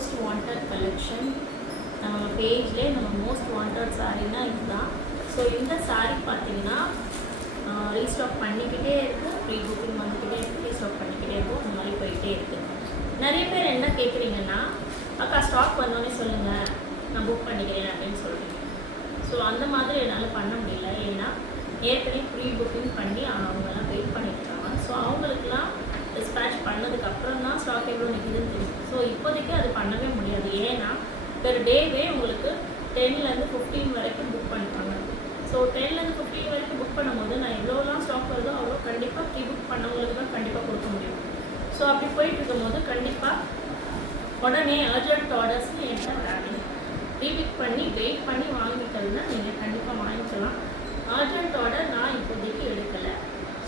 Most wanted collection. நம்ம பேஜ்லேயே நம்ம most wanted சாரீனா இதுதான். ஸோ இந்த சாரீ பார்த்தீங்கன்னா ரீஸ்டாக் பண்ணிக்கிட்டே இருக்குது, ப்ரீ புக்கிங் வந்துக்கிட்டே இருக்குது, ரீஸ்டாக் பண்ணிக்கிட்டே இருக்கும், அந்த மாதிரி போயிட்டே இருக்குது. நிறைய பேர் என்ன கேட்குறீங்கன்னா, அக்கா ஸ்டாக் வந்தோடனே சொல்லுங்கள், நான் புக் பண்ணிக்கிறேன் அப்படின்னு சொல்கிறீங்க. ஸோ அந்த மாதிரி என்னால் பண்ண முடியல. ஏன்னா ஏற்கனவே ப்ரீ புக்கிங் பண்ணி அவங்கெல்லாம் வெயிட் பண்ணியிருக்காங்க. ஸோ அவங்களுக்குலாம் டிஸ்பேச் பண்ணதுக்கப்புறம் தான் ஸ்டாக் எவ்வளோ நிற்கிதுன்னு தெரியும். ஸோ இப்போதைக்கு அது பண்ணவே முடியாது. ஏன்னா பெர் டேவே உங்களுக்கு 10லேருந்து 15 வரைக்கும் புக் பண்ணிப்பாங்க. ஸோ 10லேருந்து 15 வரைக்கும் புக் பண்ணும்போது நான் எவ்வளோலாம் ஸ்டாக் வருதோ அவ்வளோ கண்டிப்பாக ப்ரீ புக் பண்ணவங்களுக்கு தான் கண்டிப்பாக கொடுக்க முடியும். ஸோ அப்படி போயிட்டு இருக்கும்போது கண்டிப்பாக உடனே அர்ஜென்ட் ஆர்டர்ஸ்னு என்கிட்ட வராது. ப்ரீ புக் பண்ணி வெயிட் பண்ணி வாங்கிட்டதுன்னா நீங்கள் கண்டிப்பாக வாங்கிக்கலாம். அர்ஜென்ட் ஆர்டர் நான் இப்போதைக்கு எடுக்கலை.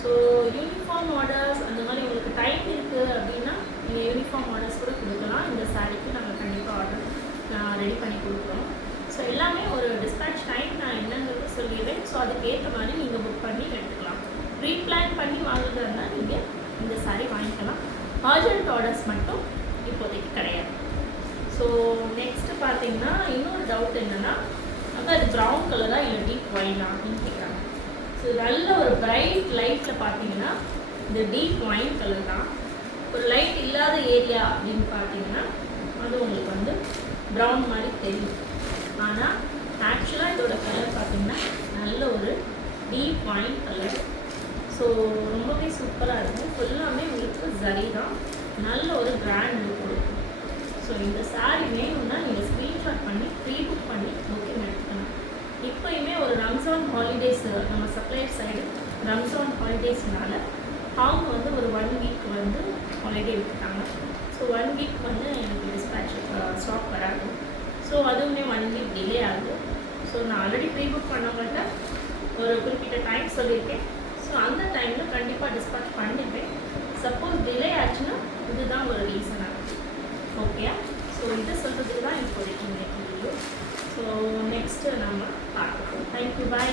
ஸோ யூனிஃபார்ம் ஆர்டர்ஸ் அந்த மாதிரி உங்களுக்கு டைம் இருக்குது அப்படின்னா நீங்கள் யூனிஃபார்ம் ஆர்டர்ஸ் கூட கொடுக்கலாம். இந்த சாரீக்கு நாங்கள் கண்டிப்பாக ஆர்டர் ரெடி பண்ணி கொடுக்குறோம். ஸோ எல்லாமே ஒரு டிஸ்பேச் டைம் நான் என்னங்கிறது சொல்லிடுறேன். ஸோ அதுக்கேற்ற மாதிரி நீங்கள் புக் பண்ணி எடுத்துக்கலாம். ப்ரீ பிளான் பண்ணி வாங்குறதா இருந்தால் நீங்கள் இந்த சாரீ வாங்கிக்கலாம். அர்ஜென்ட் ஆர்டர்ஸ் மட்டும் இப்போதைக்கு கிடையாது. ஸோ நெக்ஸ்ட்டு பார்த்தீங்கன்னா இன்னொரு டவுட் என்னென்னா, அங்கே அது ப்ரௌன் கலரா இல்லை டீப் ஒயினா அப்படின்னு கேட்குறாங்க. ஸோ நல்ல ஒரு பிரைட் லைட்டில் பார்த்தீங்கன்னா இந்த டீப் ஒயின் கலர் தான். ஒரு லைட் இல்லாத ஏரியா அப்படின்னு பார்த்தீங்கன்னா அது உங்களுக்கு வந்து ப்ரௌன் மாதிரி தெரியும். ஆனால் ஆக்சுவலாக இதோட கலர் பார்த்திங்கன்னா நல்ல ஒரு டீப் ஒயின் கலர். ஸோ ரொம்பவே சூப்பராக இருக்கும். ஃபுல்லாமே உங்களுக்கு ஜரி தான். நல்ல ஒரு பிராண்ட் லுக் கொடுக்கும். ஸோ இந்த சாரீ வேணும்னா நீங்கள் ஸ்க்ரீன்ஷாட் பண்ணி ப்ரீ புக் பண்ணி புக்கிங் எடுத்துக்கணும். இப்போயுமே ஒரு ரம்ஜான் ஹாலிடேஸ் நம்ம சப்ளையர் சைடு ரம்ஜான் ஹாலிடேஸ்னால அவங்க வந்து ஒரு 1 வீக் வந்து ஹாலிடே விட்டுட்டாங்க. ஸோ 1 வீக் வந்து எனக்கு டிஸ்பேச் ஸ்டாக் வராது. ஸோ அதுவுமே 1 வீக் டிலே ஆகுது. ஸோ நான் ஆல்ரெடி ப்ரீ புக் பண்ணவங்கள்ட்ட ஒரு குறிப்பிட்ட டைம் சொல்லியிருக்கேன். ஸோ அந்த டைமில் கண்டிப்பாக டிஸ்பேச் பண்ணிப்பேன். சப்போஸ் டிலே ஆச்சுன்னா இதுதான் ஒரு ரீசனாக இருக்குது. ஓகே, ஸோ இதை சொல்கிறதுக்கு தான் இப்போதைக்கு இந்த வீடியோ. ஸோ நெக்ஸ்ட்டு நம்ம பார்க்கலாம். தேங்க்யூ, பாய்.